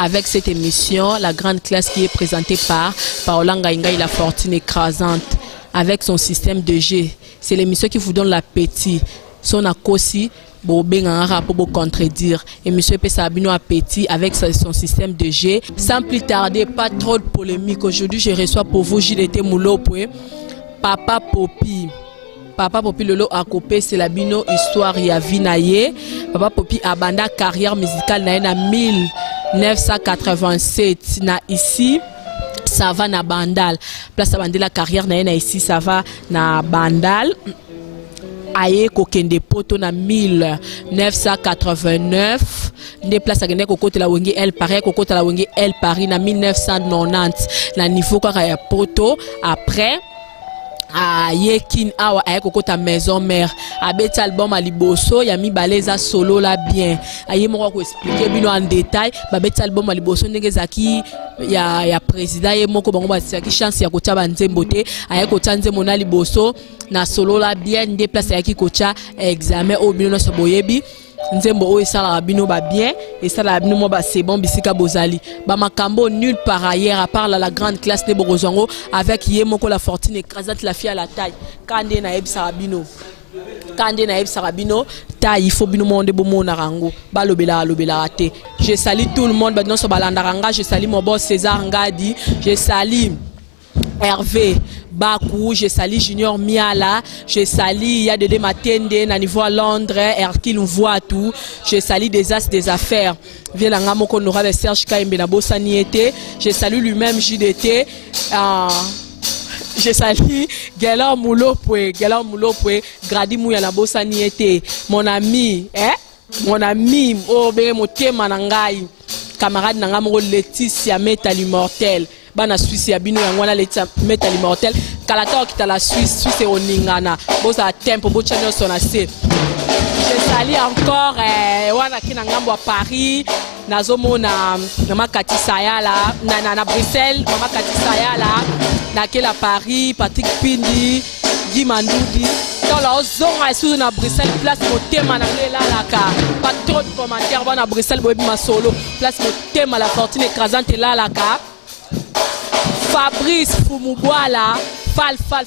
avec cette émission, la grande classe qui est présentée par Paola Ngaïnga et la fortune écrasante, avec son système de G. C'est l'émission qui vous donne l'appétit. Son akosi, pour contredire. Émission Pessabino appétit avec son système de G. Sans plus tarder, pas trop de polémique. Aujourd'hui, je reçois pour vous JDT Moulopwe, Papa Popi. Papa Popi Lolo a copé, c'est la bino histoire ya vinaye. Papa Popi a banda carrière musicale na 1987 na ici. Ça va na Bandal. Place à Bandal la carrière na ici, ça va na Bandal. Aye kokende poto na 1989. Nde place à gende kokote la wengi El Paris, kokote la wengi El Paris na 1990. Na niveau kwa ya poto après. Yekin awa aye kokota maison mère abeti album aliboso ya mi baleza solo la bien aye moko ko expliquer bino en détail babeti album aliboso ndenge zaki ya président ye moko bango basaki chance ya kotia banzembo te aye kotia nzembo na liboso na solo la bien nde place ya ki kotia examen o bino no so boyebi nzembo o esala bino ba bien esala bino mo ba c'est bon bisika bozali ba makambo nul par ailleurs à part la grande classe de Borozongo avec Yemoko la fortune écrasante la fille à la taille kande na ebisa bino kande na ebisa bino taille il faut bino monde bomo na rango balobela te. Je salue tout le monde non so balanda ranga, je salue mon boss César Ngadi, je salue Hervé Bakou, je salue Junior Miala, je salue Yadede Matende, na niveau à Londres, Hercule voit tout, je salue des as des affaires. Viens la ngamoko nora Serge Kaimbe na Bossaniete, je salue lui-même JDT, je salue Galan Moulopwe, Gradi Mouya na Bossaniete, mon ami, oh bé motema nangai, camarade nangamoko Laetitia Metal Immortel. Bana Suisse ya bino yango na leta Metal Immortel kalata okita la Suisse et oningana boza tempo bo channel sona se. Je salue encore wana kina ngambo à Paris nazomona na makati sayala na Bruxelles mama kati sayala na kela Paris Patrick Pindi Guy Mandoudi dans la zone sous na Bruxelles place motema na lela laka pas trop de commentaires na Bruxelles boyebi ma solo place motema la fortune écrasante là laka. Fabrice Fumubwala,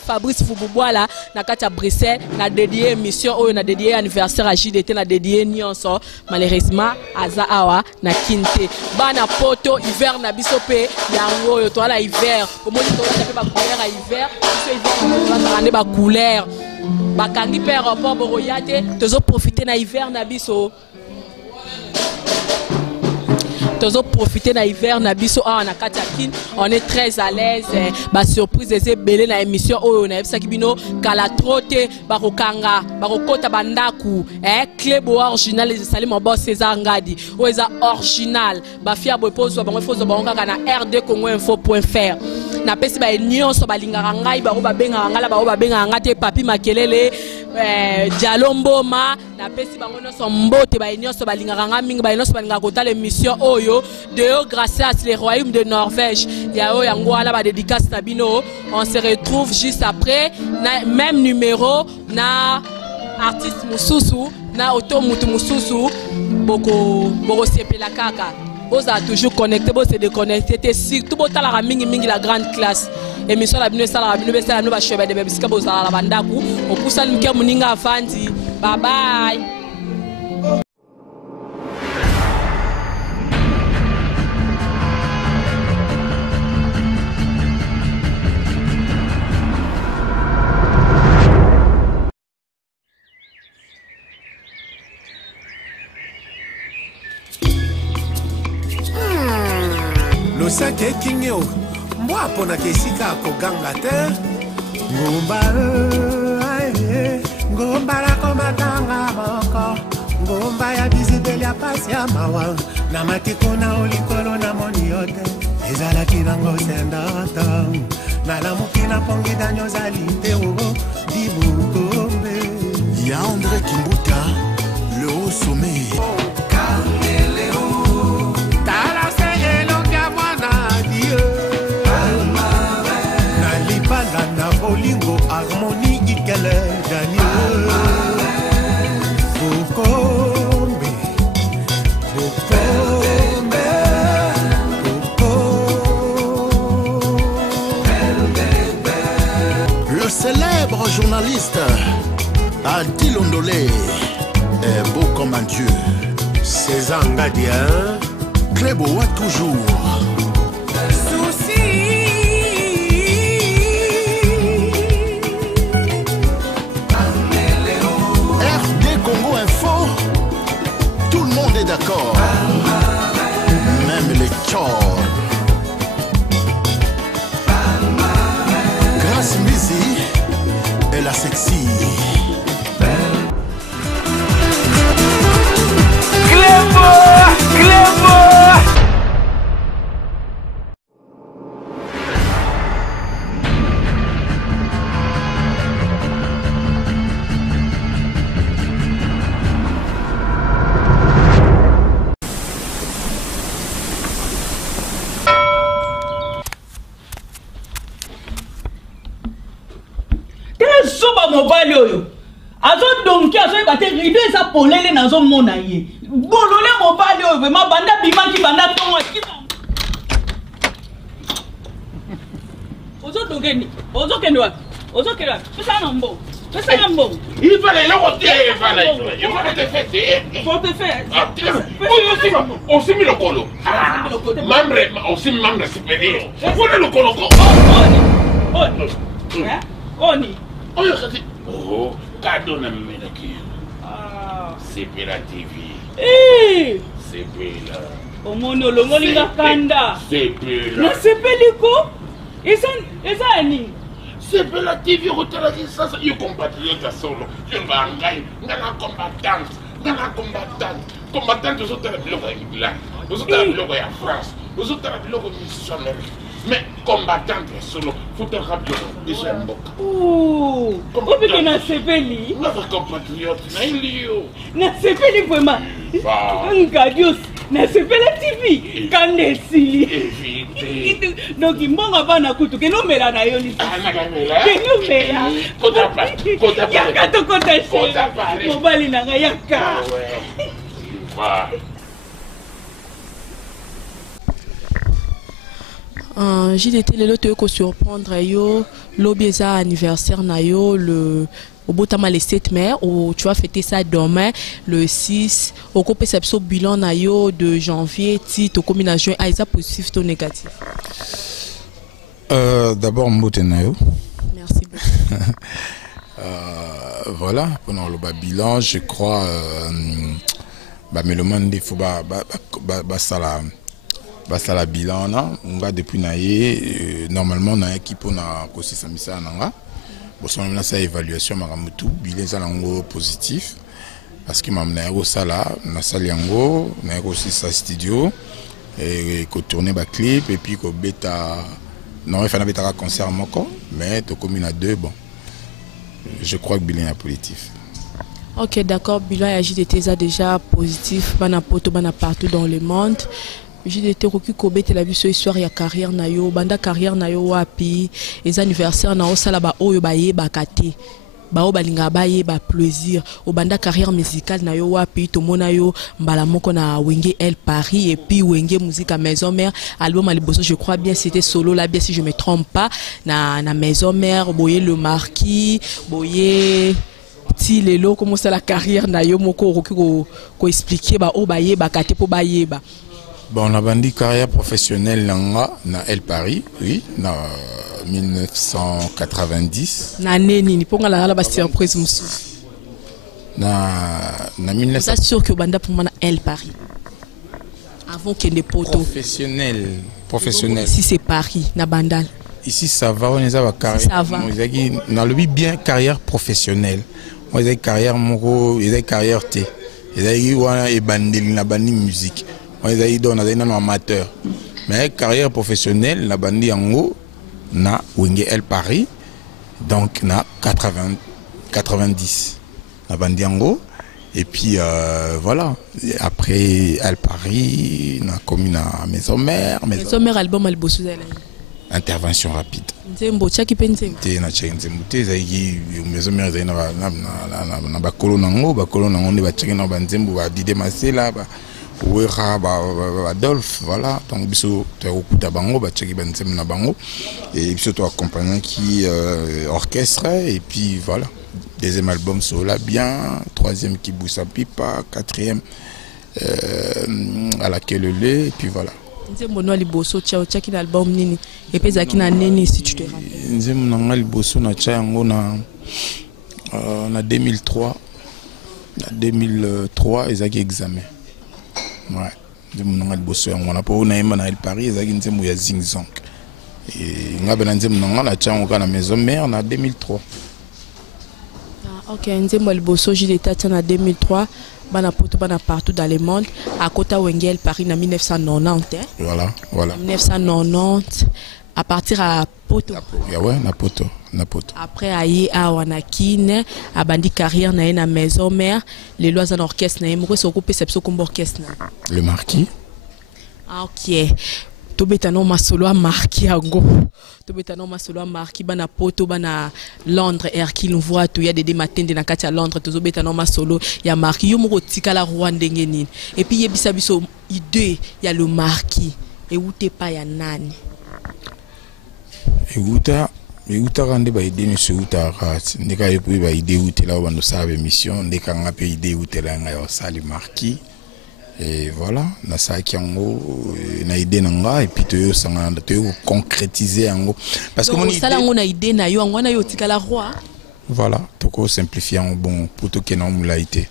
Fabrice Fumubwala, na kati Bruxelles, na dédié émission, na dédié anniversaire à JDT, na dédié Nyonso, malheureusement, Aza Awa, na Kinte. Bana poto, hiver na bisope, yango, yo toa la hiver. Comment tu dois taper ma couleur à hiver? Ce hiver, on va rendre ma couleur. Bakangi per rapport boroyate, tozo profiter na hiver na biso. Profiter na hiver na biso na katakin on est très à l'aise ba surprise eze belé na émission oyo na ebisa kibino kala trote ba kokanga ba kokota bandaku clebo original les salim mon boss César Ngadi oza original ba fier bo pose ba fozo ba ngaka na RD Congo info.fr na pesi ba nyonso ba lingaka ngai ba benga ngala ba benga ngate papi makelele Dialomboma na pesi bango nyonso mbote ba nyonso ba lingaka ngamingi ba nyonso ba lingaka kota l'émission oyo de haut grâce à les royaumes de Norvège. Yao Yangwala ba dédicace Nabino. On se retrouve juste après. Même numéro na artiste Moussousou, na auto Moutou Moussousou, Boko Sepela Kaka. Vous a toujours connecté, vous se déconnecté. Surtout vous la mingi la grande classe. Émission la bino sala bino besa no ba shebe de bebisika bo sala bandaku. On pousse le mke muninga fandi. Bye bye. Sake kingyo mwapo na kesika koganga te ngomba la komatanga moko ngomba ya bizibeli ya pasi ya mawa na matiko na olikolo na moni yote ezala kinango sendata na la mukina pongi danyo zalite ogo dibukombe ya André Kimbuta le haut sommet Lingo harmonie ikele Daniel Bukombe journaliste Adi Londolé est beau comme un dieu. César Ngadia Clébo a toujours souci. RD Congo Info, tout le monde est d'accord, même les tchors. Grâce Mizi et la sexy. Mobile oyo azo donki azo ebate rido eza polele nazo mona ye bolole mobile oyo vraiment banda bimaki banda tongo akima ozo dongeni ozo kende wapi pesa na mbo il fallait le retirer, il fallait te faire. Faut te faire. Aussi mis le colo. Membre, aussi membre supérieur. Faut le colo. Oh, cadeau na mena ki. C'est la TV. C'est là. Omono longolinga kanda. C'est là. Na sepeliko. Esa ani. C'est la TV rotala ki ça yo compatriote solo. Je bangai, ngana combattante. Combattante zo tala biloko ya Iblan. Zo tala biloko ya France. Zo tala biloko missionnaire. Mais combattante solo, faut te rappeler déjà mboka. Oh, obike na sepeli. Notre compatriote na ilio. Na sepeli vraiment. Ngadios, na sepeli TV. Kande sili. Éviter. Donc mbonga bana kutu ke no mela na yo lisi. Ah na gamela. Ke no mela. Kota pa. Yaka to kota pa. Mobali na nga yaka. Ouais. Va. JDT lelo te ko surprendre yo l'obéza anniversaire na yo le au botama le 7 mai où tu vas fêter ça demain le 6 au perception bilan na yo de janvier titre combinaison aisa positif ou négatif. D'abord mbote na yo. Merci beaucoup. Voilà pendant le bilan je crois mais le monde il faut sala basala bilan na nga depuis naie normalement na équipe na kosi samisa nanga boson na sa évaluation maramutu bilan za nango positif parce que mamna yo sala na sali yango na aussi sa studio et ko tourner ba clip et puis ko beta non il fallait beta concert moko mais to commune à deux bon je crois que bilan est positif. OK d'accord bilan ya JDT déjà positif bana poto bana partout dans le monde. JDT Roki Kobe la vie sur histoire ya carrière na yo banda carrière na yo wapi les anniversaires na osala ba oyo ba yeba kate ba o balinga ba yeba plaisir o banda carrière musicale na yo wapi to mona yo mbala moko na Wenge El Paris et puis Wenge musique à maison mère album à liboso je crois bien c'était solo là bien si je me trompe pas na maison mère boyer le marquis boyer ti lelo comment ça la carrière na yo moko Roki ko expliquer ba o ba yeba kate po ba yeba. Bon, on a vendu carrière professionnelle na El Paris, oui, en 1990. Na neni ponga la ba surprise musu. Na 1990. C'est sûr que banda pour moi na El Paris. Avant qu'il ne poto professionnel. Ici c'est Paris na bandal. Ici ça va on est à carrière. Ça va. On a le bien carrière professionnelle. Moi j'ai carrière moko, j'ai carrière T. J'ai wana e bandeli na bandi musique. On est amateur. Mais carrière professionnelle, la bandi yango na Wenge El Paris, donc na 90. La bandi yango. Et puis voilà. Après El Paris, na commune à Maison Mère. Maison Mère album al bosu intervention rapide. Nzembo chaki penze. Te na chaki nzembo te zaiki Maison Mère zaina na bakolo nango ne ba chaki na ba nzembo ba Dide Masela ba Ouera Adolphe, voilà. Donc biso tu okuta bango ba tcheki banzem na bango et biso tu accompagné qui orchestre et puis voilà. Deuxième album sur la bien, troisième qui boussa pipa, quatrième à laquelle le et puis voilà. Nzembo liboso tchaki l'album nini et puis zaki na nini si tu te rappelles. Nzembo na liboso na tchango na 2003. En 2003 ezaki examen. Ouais. Nzembo na liboso yango na po na yemba na El Paris ezaki nzembo ya Zing Zong. Et ngabe na nzembo na tchango kana maison mère na 2003. Ok, nzembo liboso j'étais en 2003. Bana poto bana partout dans le monde à Kota Wengel Paris en 1990 voilà 1990 à partir à Poto ouais na Poto après aye a Wanakine a bandi carrière na na maison mère les lois en orchestre na mo ko couper sepso comme orchestre le marquis ok tobetano masolo a marquis yango tobetano masolo a marquis bana poto bana Londres Hercule voit tout il y a des matins de na kati ya Londres tobetano masolo ya marquis yo moko tikala Rwanda ngeni et puis yebisa biso idée ya le marquis et ute pa ya nani Euta rande ba idée monsieur Euta rat ndeka yepi ba idée utela bando sabe mission ndeka ngape idée utela nga yo sali marquis. Et voilà, na saki yango na idée nanga et puis to sanga to concrétiser yango parce que mon idée sala ngona idée na yo ngona yo tikala roi. Voilà, toko simplifier en bon pour to ke na mulaité.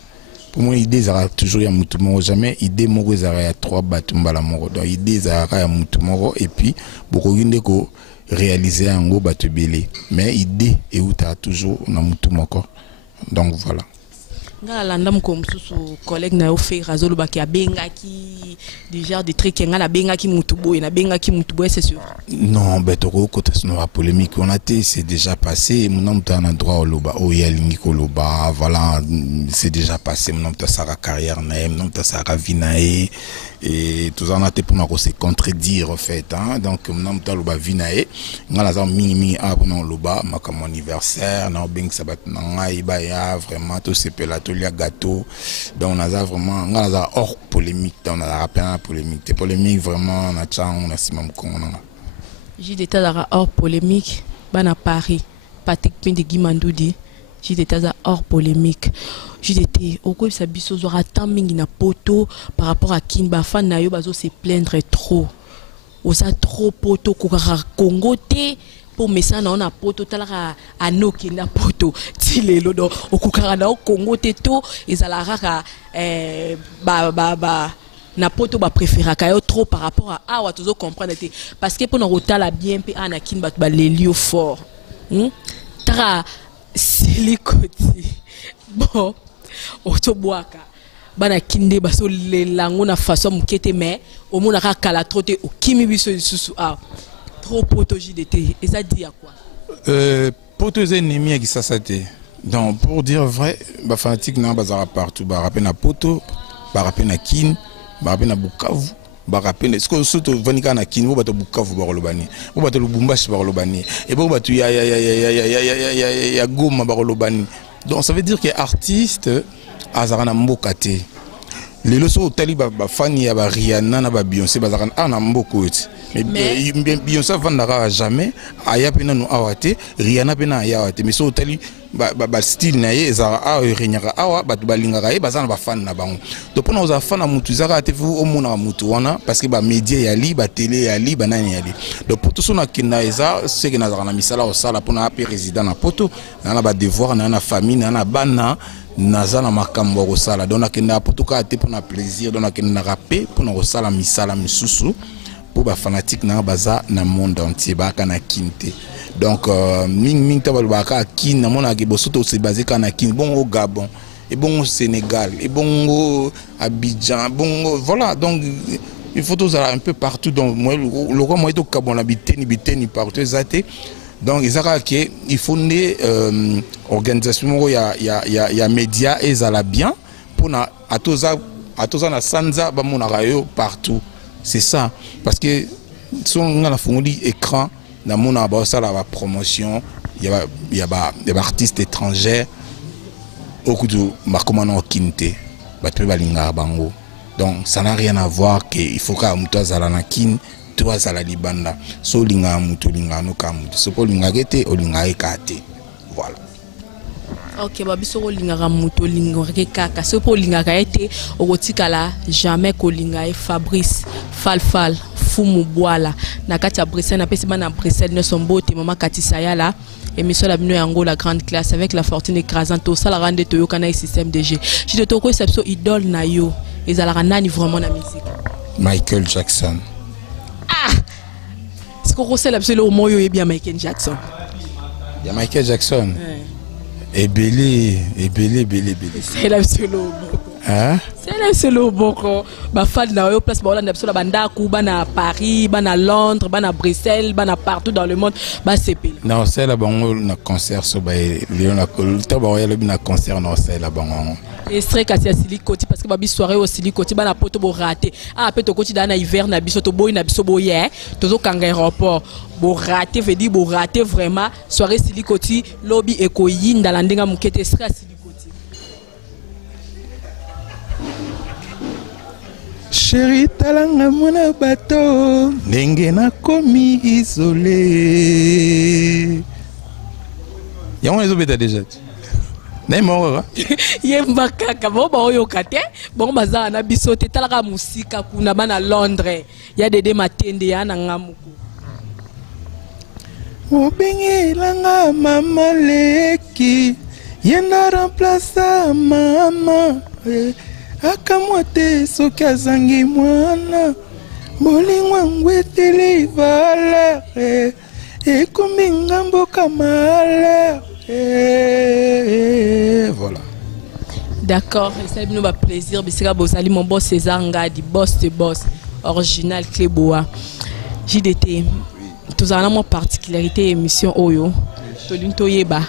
Pour moi idée ça toujours ya mutu moko jamais idée moko za ya 3 batumba la moko. Donc idée ça ya mutu moko et puis boko ginde ko réaliser yango batu belé. Mais idée et où tu as toujours na mutu moko. Donc voilà. Ngala landa mkomsusu collègue na yo fait razolo ba ki abenga ki du genre de trucs ngala benga ki mutubo na benga ki mutubo c'est sûr. Non, betoko côté no polémique on a été c'est déjà passé mon nom t'as un droit au loba o yalingi ko loba voilà c'est déjà passé mon nom t'as sa carrière na mon nom t'as sa vinae et tout ça on a été pour nous se contredire en fait hein donc mon nom t'as loba vinae ngala za mini a pour nous loba ma comme anniversaire na beng sabat na ngai ba ya vraiment tout c'est pelato il y a gâteau donc on a vraiment on a hors polémique on a rappelé la polémique des polémiques vraiment on a tchang on a simam kongo j'ai des tas hors polémique bana Paris Patrick Pinde Guimandoudi j'ai des tas hors polémique j'ai été au quoi ça biso zora tant mingi na poto par rapport à Kinba fan na yo bazo se plaindre trop osa trop poto ko Congo te pour messana on a poto talara anoki na poto tilelo do okukara na Congo te to ezalara na poto ba préféra kayo trop par rapport à awa tozo comprendre te parce que pour nous rotala bien pe anakin ba lelio fort tara silikoti bon otoboaka bana kinde baso lelango na façon mukete mais au mona ka kala trop te okimi biso susu a trop poto JDT et ça dit à quoi poto ennemi qui ça te donc pour dire vrai ba fanatique na bazara partout ba rappel na poto ba rappel na kin ba rappel na Bukavu ba rappel est-ce que surtout vanika na kin bo bato Bukavu ba rolobani bo bato Lubumbashi ba rolobani et bo bato ya Goma ba rolobani donc ça veut dire que artiste azarana mbokate les leçons au taliba ba fani ya ba Rihanna na ba Beyoncé bazarana ana mboko mais Beyoncé vandara jamais aya pena no awate Rihanna pena aya awate mais so tali ba style na ye za a renyaka awa ba balingaka ye bazana ba fan na bango donc pona oza fan na mutu zaka te fu o mona mutu wana parce que ba média ya li ba télé ya li ba nani ya li donc pour tout sona kinda eza ce que na za na misala o sala pona pe résident na poto na ba devoir na famille na bana nazana makambo ko sala donc nakenda poto ka te pona plaisir donc nakenda rapper pona ko sala misala misusu pour ba fanatique na baza na monde entier ba kana kinte donc ming tabal ba ka kin na mona ke bosoto se basé kana kin bon au Gabon et bon au Sénégal et bon au Abidjan bon voilà donc il faut tous un peu partout donc moi le roi moi to Gabon la biteni partout zaté donc il faut né organisation ya média et ça la bien pour na atoza na sanza ba mona rayo partout c'est ça parce que si on a la fondue écran dans mon ça la promotion il y a des artistes étrangers au coup de marcomanon kinte ba pe balinga bango Donc ça n'a rien à voir que il faut qu'à muto azala na kin, toi azala libanda. So linga muto linga no ka muto. So po linga gete o linga ekate. Voilà. Ok, babiso ko linga muto linga kaka. So po linga ka ete okotikala jamais ko linga e Fabrice Falfal Fumu Boala na kati ya Bruxelles na pesi bana Bruxelles ne sombote mama Katisa yala. Émission la bino yango la grande classe avec la fortune écrasante au sala rande to yo kana système DG. Je te toko exception idole na yo. Ezalaka nani vraiment na musique? Michael Jackson. Ah! Est-ce qu'on recèle absolument au moyo et bien Michael Jackson? Il y a Michael Jackson. Et Belé. C'est l'absolu. Hein? C'est l'absolu boko. Ba fan na yo place ba Hollande absolu banda ku bana Paris, bana Londres, bana Bruxelles, bana partout dans le monde, ba CP. Non, c'est là bango na concert so ba Léon na kolta ba ya na concert non c'est là bango. Extrait kasi ya Silikoti parce que babi soirée au Silikoti bana poto bo raté. Ah pe to koti dana hiver na biso to boy na biso boye, tozo kanga aéroport. Bo raté veut dire bo raté vraiment soirée Silikoti lobby eko yinda la ndenga mukete extrait Silikoti. Chérie talanga mona bato ndenge na komi isolé. Yango ezo beta déjà. Naimora. Yemba kaka bo ba oyo kate bon baza na biso te talaka musika kuna bana Londres ya dede matende ya na ngamuku. Obengelanga mama leki yenda remplacer mama. Akamwate soki azangi mwana bolingwa ngweteli valere ekomi ngambo kamale. Voilà. D'accord, ça nous va plaisir bisika bozali mon boss César Ngadi boss de boss original Cléboa. JDT tous en mon particularité émission Oyo Tolinto Yeba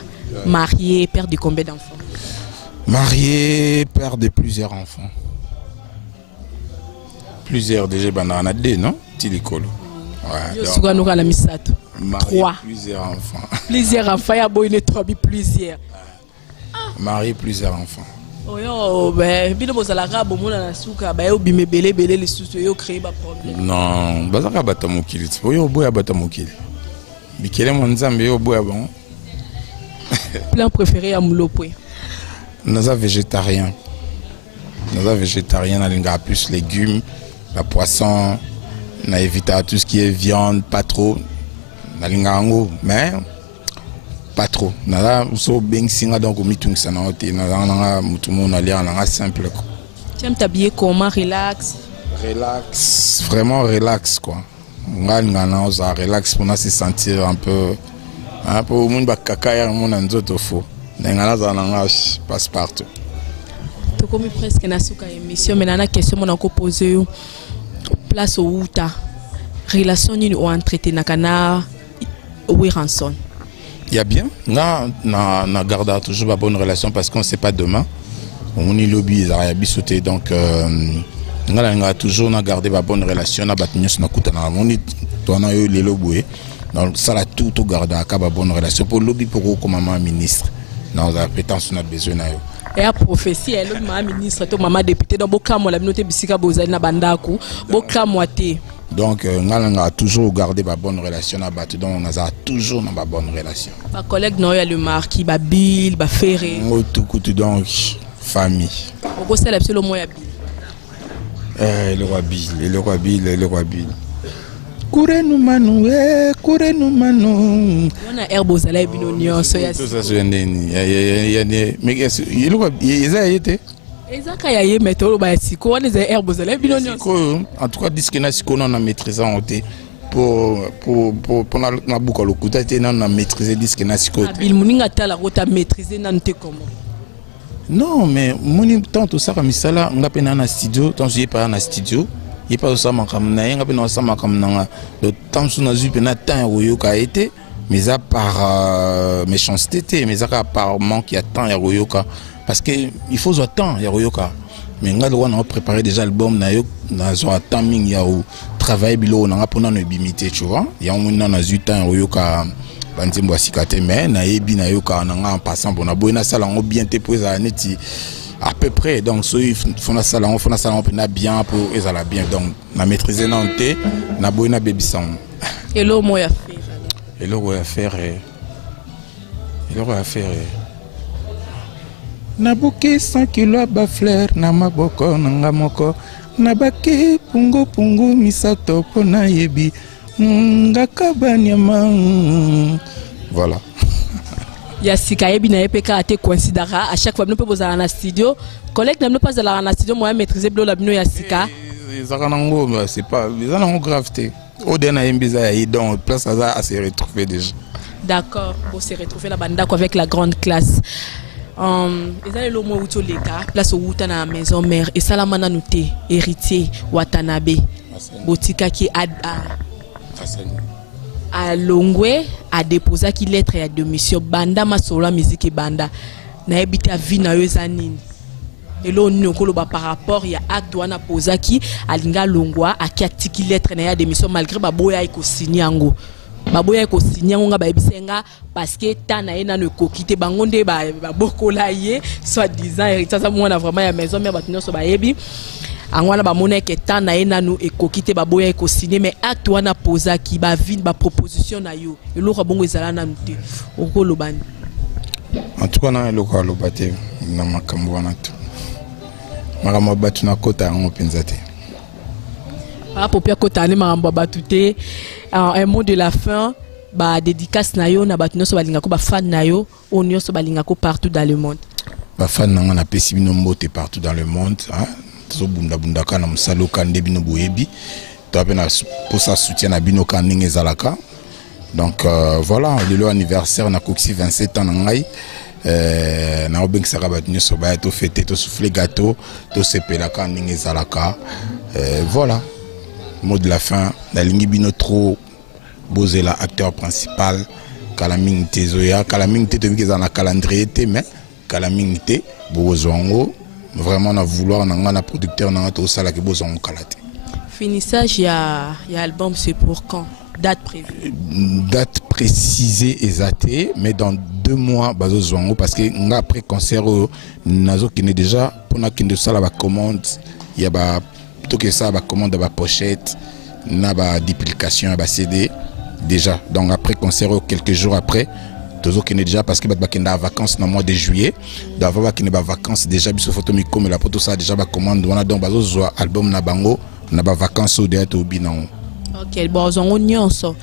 marié père de combien d'enfants? Marié, père de plusieurs enfants. Plusieurs déjà, on a deux, non? Tilikolo. Ouais. Trois. Plusieurs enfants. Plusieurs enfants, il y a beau une trois, plusieurs. Marié, plusieurs enfants. Oh yo, ben, bien vous allez à bon na suka, ben, obime belé les sous, yo créer ba problème. Non, bazaka batamokili. Yo boya batamokili. Bikele monzambe yo boya bon. Plan préféré à Moulopoué. Nous sommes végétariens. Nous sommes végétariens, nous avons plus légumes, la poisson, nous évitons tout ce qui est viande, pas trop. Nous avons mais pas trop. Nous avons bien singa donc au mitung ça nous avons simple. Tu aimes t'habiller comment, relax? Relax, vraiment relax quoi. Nous avons relax pour nous se sentir un peu pour monde bakaka mon anzoto faux. Passe partout. Tu comme presque na suka émission mais na question mon encore poser place au Outa relation ni ou entretien na kana Wiranson. Il y a bien na garde toujours une bonne relation parce qu'on sait pas demain on est lobby Arabi sauté donc on a toujours garder une bonne relation na batnyos na kutana on est toi yo les loboué donc ça la tout garder une bonne relation pour lobby pour comme maman ministre. Nous avons besoin de et à prophétie, elle est ministre, maman député, donc beaucoup de la communauté bisika bozali na bandaku, beaucoup de donc nous avons toujours gardé une bonne relation donc on a toujours une bonne relation. Ma collègue non, il y a le marquis, ba Bill, ba Ferré. Donc famille. Au c'est absolument ya Bill. Le roi Bill. Kurenu manu. On a herbe aux allées binonion, so ya. Tout ça c'est mais ils a été. Ezaka ya ye métro ba siko, on est herbe aux allées binonion. En tout cas disque na siko on a maîtrisé en té pour na buka lokuta té na maîtriser disque na siko. Bill muninga tala ko ta maîtriser nan té comment? Non mais moni tant tout ça comme ça là, on a peine na studio, tant j'ai pas na studio. Il pas ça comme na nga pena ça comme na le temps sous na zupe na temps royoka été mais à part méchanceté mais à part manque il y a temps ya royoka parce que il faut zo temps ya royoka mais nga on a préparé déjà l'album na yo na zo timing ya ou travailler bilo na pona no bimité tu vois il y a un na zu temps royoka banzimbo asikate mais na yebi na yoka na nga en passant bona boina sala ngo bien te poser neti à peu près. Donc il faut na salon na bien pour les ala bien. Donc na maîtriser nanté na boina baby sound. Et là moi faire. Et là ouais faire. Na buke 100 kilo ba fleur na maboko nanga moko na bake pungu misato pona yebi ngaka banyama. Voilà. Yasika yebi na epeka ate considéra à chaque fois nous peut poser dans studio collègue n'a pas dans la studio moi maîtriser blo la bino Yasika zakanango c'est pas les en gravité au dernier imbiza yi donc place à se retrouver déjà. D'accord, pour se retrouver la banda avec la grande classe. Ils allaient le mot où les gars place au wuta na maison mère et salamana nouté héritier Watanabe botika qui a Longwe a déposé qui lettre à démission banda masola musique banda na ebita vie na yozanini et là on okolo ba par rapport ya acte wana posa qui alinga Longwa a qui lettre na ya démission malgré baboya iko sinyango baboya ko signer nga ba ebisenga parce que tana ena ne kokite bangonde ba bokola ye soit disant héritage ça mona vraiment ya maison mais batunyo so ba yebi angwana ba mona ke tana ena no ekokite baboya ko signer mais acte wana posa ki ba vin ba proposition na yo eloko bongo ezala na nute okolo bani en tout cas na eloko alobate na makambo wana tu makambo batu na kota ngo penzate Popia kotane makambo batute un mot de la fin ba dédicace na yo na batuno so balinga ko ba fan na yo onyo so balinga ko partout dans le monde ba fan na na pesi bino mbote partout dans le monde hein so bunda kana musalo kande bino boyebi to apena pour ça soutien na bino kan ninge zalaka donc voilà le anniversaire na koksi 27 ans na ngai na obeng saka batuno so ba to fêter to souffler gâteau to sepela kan ninge zalaka voilà. Mot de la fin, la ligne bino trop bozela acteur principal kalamingité zoya kalamingité te vike na calendrier te mais kalamingité bozongo vraiment na vouloir na producteur na to sala ke bozongo kalate. Finissage ya album c'est pour quand? Date prévue? Date précisée exacte mais dans 2 mois bazozongo parce que nga après concert nazo qui est déjà pour na kinde sala ba commande il y a ba tout que ça va commande ba pochette na ba duplication ba CD déjà donc après concert quelques jours après toujours qui est déjà parce que ba kenda vacances dans mois de juillet d'avoir qui ne ba vacances déjà biso photo mi comme la photo ça déjà ba commande wana donc bazo zo album na bango na ba vacances au déjà to binan. OK bon on nyonso.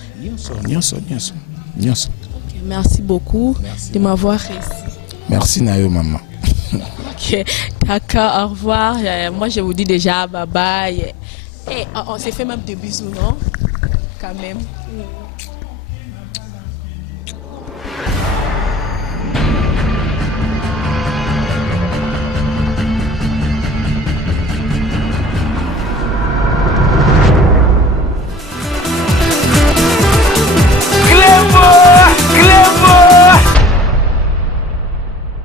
Merci beaucoup de m'avoir reçu. Merci Nayo maman. Ok, d'accord, au revoir. Moi, je vous dis déjà bye bye. Et on s'est fait même des bisous, non? Quand même.